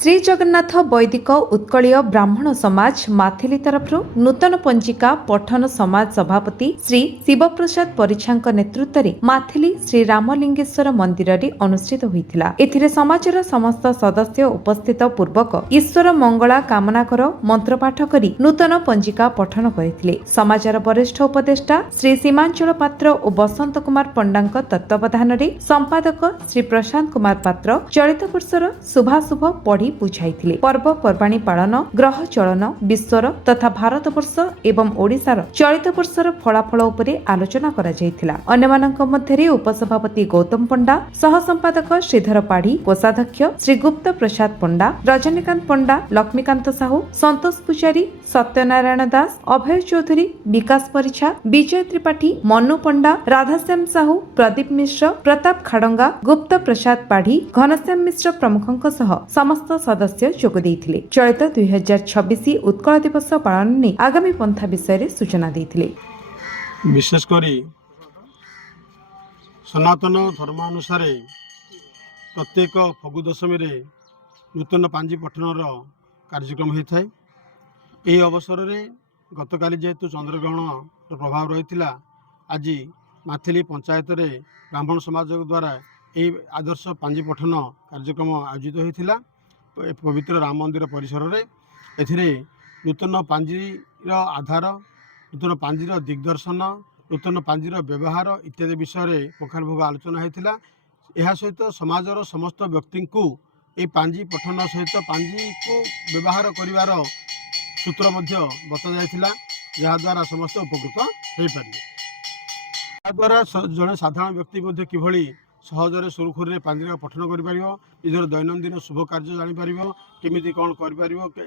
श्री जगन्नाथ वैदिक उत्कलीय ब्राह्मण समाज माथिली तरफ नूतन पंजिका पठन समाज सभापति श्री शिवप्रसाद परिछांक नेतृत्व में माथिली श्री रामलिंगेश्वर मंदिर रे अनुष्ठित होइथिला। एथिरे समाजर समस्त सदस्य उपस्थित पूर्वक ईश्वर मंगला कामना कर मंत्र पाठ करी नूतन पंजिका पठन करथिले। समाजर वरिष्ठ उपदेष्टा श्री सीमांचल पात्र और बसंत कुमार पंडांक तत्वावधान रे संपादक श्री प्रशांत कुमार पात्र चलित वर्षर शुभाशुभ पढ़ी बुझाइथिले। पर्वपर्वाणी पालन, ग्रह चलन, विश्वर तथा भारतवर्ष एवं ओडिशार चलित वर्षर फलाफल उपरे आलोचना करा जायथिला। अन्यमानक मध्यरे उपसभापति गौतम पंडा, सह संपादक श्रीधर पाढ़ी, कोषाध्यक्ष श्री गुप्त प्रसाद पंडा, रजनीकांत पंडा, लक्ष्मीकांत साहू, संतोष पुजारी, सत्यनारायण दास, अभय चौधरी, विकास परिछा, विजय त्रिपाठी, मनु पंडा, राधाश्याम साहू, प्रदीप मिश्र, प्रताप खाडंगा, गुप्त प्रसाद पाढ़ी, घनश्याम मिश्र प्रमुखଙ୍କ सह समस्त सदस्य जोग देइथिले। चलित 2026 उत्कल दिवस पालन ने आगामी पंथा विषय सूचना देइथिले। विशेषकर सनातन धर्मानुसार प्रत्येक फगु दशमी नूतन पांजी पठनर कार्यक्रम होता है। यह अवसर में गतकाली जेहेतु चंद्रग्रहण प्रभाव रही आज माथिली पंचायत ब्राह्मण समाज द्वारा यह आदर्श पांजी पठन कार्यक्रम आयोजित होता पवित्र राम मंदिर परिसर में। एथिरे नूतन पांजीर आधार, नूतन पांजीर दिग्दर्शन, नूतन पांजीर व्यवहार इत्यादि विषय पुंखानुपुंख आलोचना होता। यह सहित समाजर समस्त व्यक्ति को ये पांजी पठन सहित पांजी को व्यवहार करिवार सूत्र बता जाइथिला, जहाद्वारा समस्त उपकृत हो पारे। याद्वारा जड़े साधारण व्यक्ति किभली सहजरे सुरखुरी पांजी पठन कर निजर दैनंदिन शुभ कार्य जापर केमी कौन कर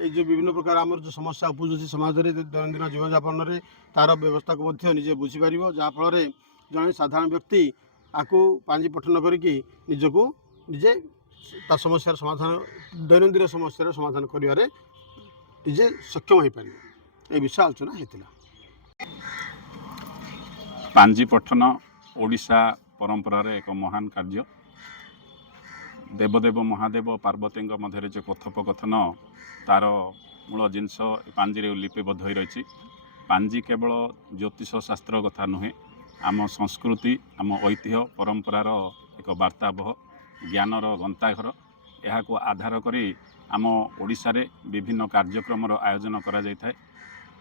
जो विभिन्न प्रकार आम जो समस्या उपजुची समाज में दैनंदिन जीवनयापन में तार व्यवस्था को निजे बुझीपर जहाँफल जड़े साधारण व्यक्ति आपको पांजी पठन करके निजको निजे समस्यार समाधान दैनंदिन समस्यार समाधान करें निजे सक्षम हो पारे। यह विषय आलोचना होता। पांजी पठन ओडिशा परंपरार एक महान कार्य। देवदेव महादेव पार्वती मध्य जो कथोपकथन तार मूल जिनस पांजी लिपिबद्ध हो रही। पांजी केवल ज्योतिष शास्त्र कथा नुहे, आम संस्कृति आम ऐतिह्य परंपरार एक वार्ताबह ज्ञानर गंताघर। यह आधार करी आम ओडिशा रे विभिन्न कार्यक्रम आयोजन करा जाय थाए।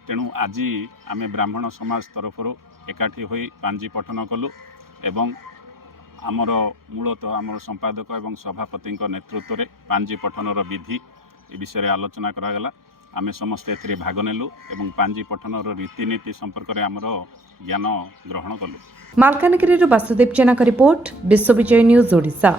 तेणु आज आमे ब्राह्मण समाज तरफरु एकाठी होई पांजी पठन कलु एवं आमर मूलतः आमर संपादक एवं सभापति नेतृत्व में पांजी पठनर विधि ए विषय आलोचना करागला। आमे समस्ते एथिरे भाग नेलु एवं पांजी पठनर रीतिनीति संपर्क में आमर ज्ञान ग्रहण कलु। मालकानगिरी वासुदेव जेना का रिपोर्ट, विश्वविजय न्यूज ओडिशा।